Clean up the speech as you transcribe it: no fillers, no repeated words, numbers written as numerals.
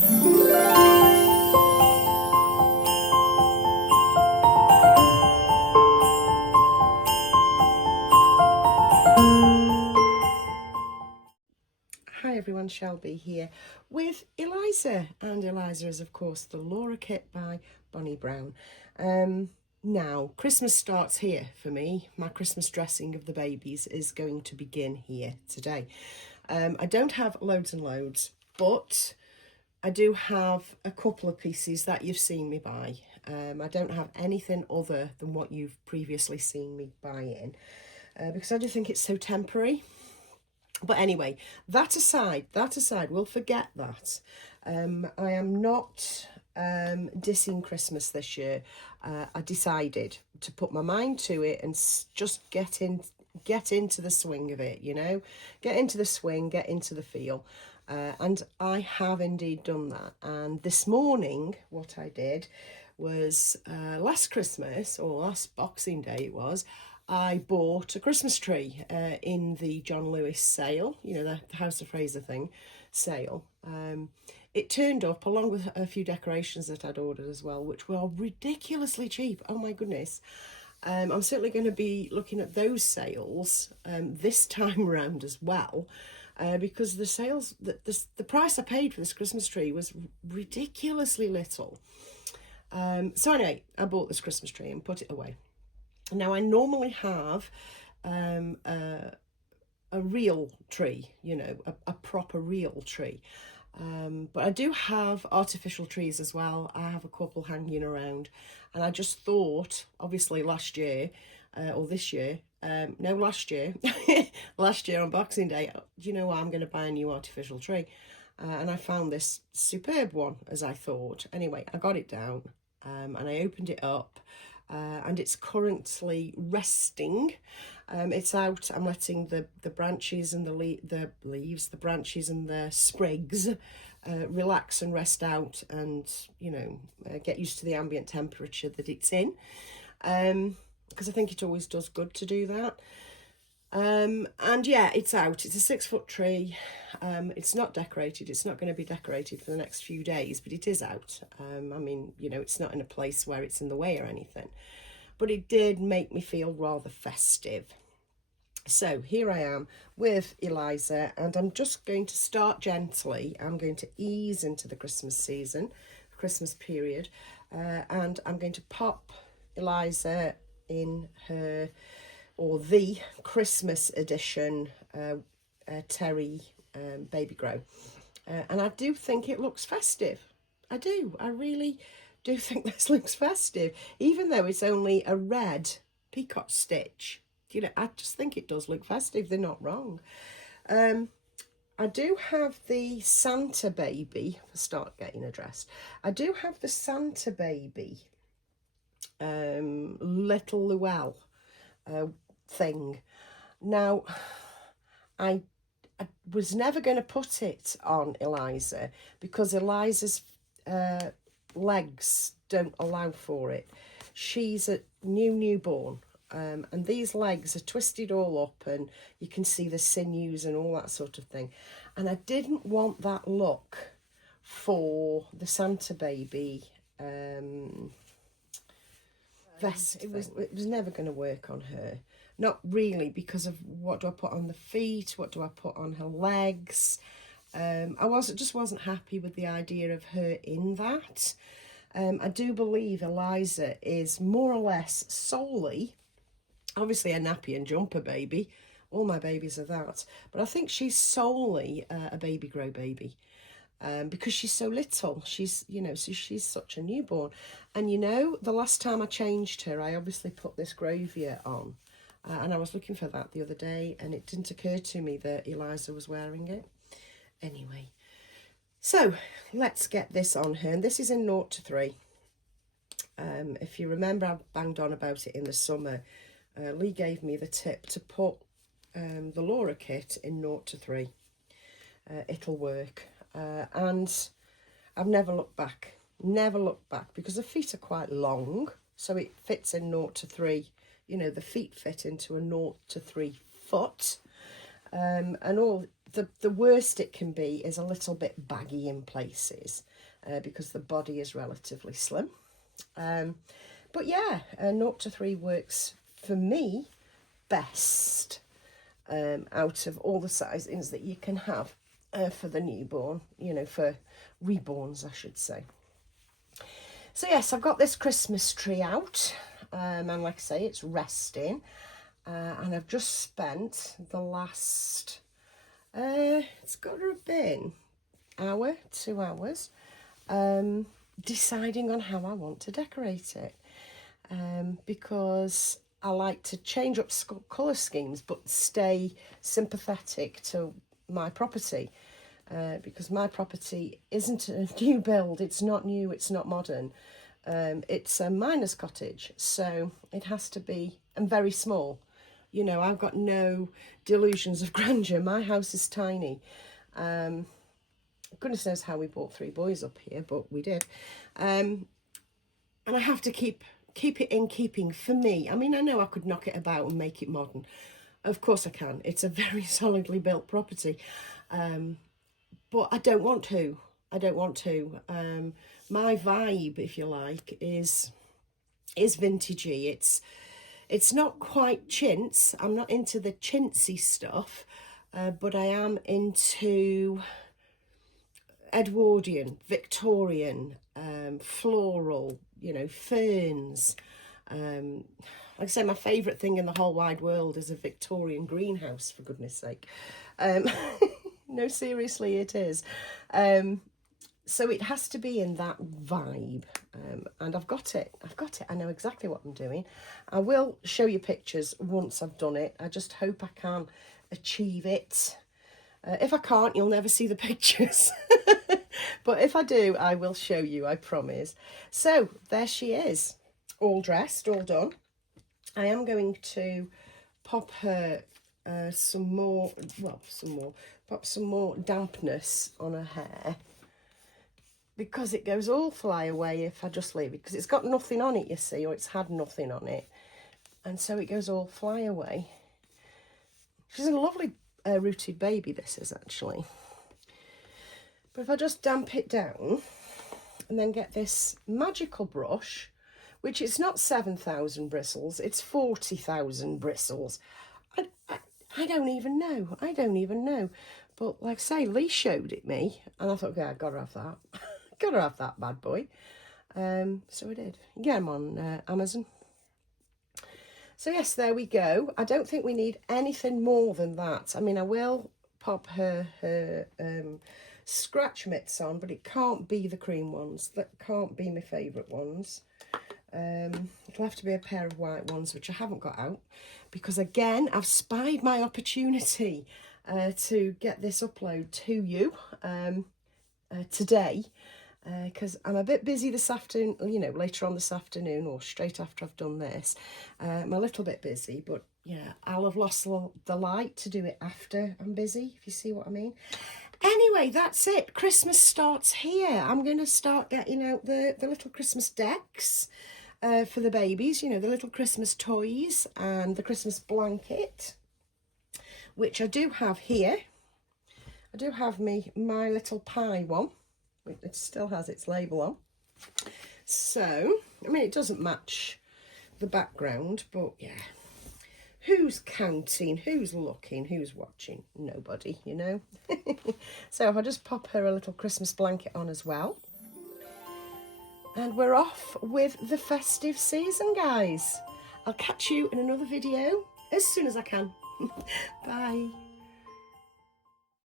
Hi everyone, Shelby here with Eliza, and Eliza is of course the Laura kit by Bonnie Brown. Now Christmas starts here for me. My Christmas dressing of the babies is going to begin here today. I don't have loads and loads, but I do have a couple of pieces that you've seen me buy. I don't have anything other than what you've previously seen me buy in, because I do think it's so temporary. But anyway, that aside, we'll forget that. I am not dissing Christmas this year. I decided to put my mind to it and just get into the swing of it, you know, get into the swing, get into the feel. And I have indeed done that. And this morning, what I did was last Christmas, or last Boxing Day it was, I bought a Christmas tree in the John Lewis sale, you know, the House of Fraser thing sale. It turned up along with a few decorations that I'd ordered as well, which were ridiculously cheap. Oh my goodness. I'm certainly going to be looking at those sales this time around as well, because the sales, the price I paid for this Christmas tree was ridiculously little. So anyway, I bought this Christmas tree and put it away. Now, I normally have a real tree, you know, a proper real tree. But I do have artificial trees as well. I have a couple hanging around. And I just thought, obviously last year, or this year, no, last year, last year on Boxing Day, do you know what, I'm going to buy a new artificial tree. And I found this superb one, as I thought. Anyway, I got it down and I opened it up. And it's currently resting. It's out. I'm letting the branches and the leaves, the branches and the sprigs relax and rest out, and you know, get used to the ambient temperature that it's in, because I think it always does good to do that. And yeah, it's out. It's a 6-foot tree. It's not decorated. It's not going to be decorated for the next few days, but it is out. I mean, you know, it's not in a place where it's in the way or anything, but it did make me feel rather festive. So here I am with Eliza, and I'm just going to start gently. I'm going to ease into the Christmas season, Christmas period, and I'm going to pop Eliza in her, or the Christmas edition Terry Baby Grow. And I do think it looks festive. I do. I really do think this looks festive, even though it's only a red peacock stitch. You know, I just think it does look festive. They're not wrong. I do have the Santa Baby, if I start getting addressed. I do have the Santa Baby Little Llewell thing. Now, I was never going to put it on Eliza because Eliza's legs don't allow for it. She's a newborn, and these legs are twisted all up, and you can see the sinews and all that sort of thing. And I didn't want that look for the Santa Baby vest. It was never going to work on her. Not really, because of what do I put on the feet? What do I put on her legs? I just wasn't happy with the idea of her in that. I do believe Eliza is more or less solely, obviously a nappy and jumper baby. All my babies are that. But I think she's solely a baby grow baby. Because she's so little. She's, you know, so she's such a newborn. And, you know, the last time I changed her, I obviously put this Grovia on. And I was looking for that the other day, and it didn't occur to me that Eliza was wearing it. Anyway, so let's get this on her. And this is in 0 to 3. If you remember, I banged on about it in the summer. Lee gave me the tip to put the Laura kit in 0 to 3. It'll work. And I've never looked back, because the feet are quite long, so it fits in 0 to 3. You know, the feet fit into a 0 to 3 foot, and all the worst it can be is a little bit baggy in places because the body is relatively slim. But yeah, 0 to 3 works for me best out of all the sizings that you can have for the newborn, you know, for reborns, I should say. So yes, I've got this Christmas tree out, and like I say, it's resting, and I've just spent the last, it's got to have been hour, 2 hours, deciding on how I want to decorate it, because I like to change up colour schemes but stay sympathetic to my property, because my property isn't a new build, it's not new, it's not modern, it's a miner's cottage, so it has to be, and very small. You know, I've got no delusions of grandeur. My house is tiny. Goodness knows how we brought 3 boys up here, but we did. And I have to keep it in keeping for me. I mean, I know I could knock it about and make it modern. Of course I can. It's a very solidly built property. But I don't want to. I don't want to. My vibe, if you like, is vintagey. It's not quite chintz. I'm not into the chintzy stuff, but I am into Edwardian, Victorian, floral, you know, ferns. Like I say, my favourite thing in the whole wide world is a Victorian greenhouse, for goodness sake. No, seriously, it is. So it has to be in that vibe, and I've got it. I know exactly what I'm doing. I will show you pictures once I've done it. I just hope I can achieve it. If I can't, you'll never see the pictures. But if I do, I will show you, I promise. So there she is, all dressed, all done. I am going to pop her pop some more dampness on her hair, because it goes all fly away if I just leave it, because it's got nothing on it, you see, or it's had nothing on it, and so it goes all fly away. She's a lovely rooted baby, this is actually. But if I just damp it down and then get this magical brush, which it's not 7,000 bristles, it's 40,000 bristles. I don't even know. But like I say, Lee showed it me, and I thought, okay, I've got to have that. Got to have that bad boy. So I did. You get them on Amazon. So yes, there we go. I don't think we need anything more than that. I mean, I will pop her scratch mitts on, but it can't be the cream ones. That can't be my favourite ones. It'll have to be a pair of white ones, which I haven't got out, because again, I've spied my opportunity to get this upload to you today, because I'm a bit busy this afternoon, you know, later on this afternoon or straight after I've done this. I'm a little bit busy, but yeah, I'll have lost the light to do it after I'm busy, if you see what I mean. Anyway, that's it. Christmas starts here. I'm going to start getting out the little Christmas decks for the babies, you know, the little Christmas toys and the Christmas blanket, which I do have here. I do have my little pie one. It still has its label on. So, I mean, it doesn't match the background, but yeah. Who's counting? Who's looking? Who's watching? Nobody, you know. So if I just pop her a little Christmas blanket on as well. And we're off with the festive season, guys. I'll catch you in another video as soon as I can. Bye.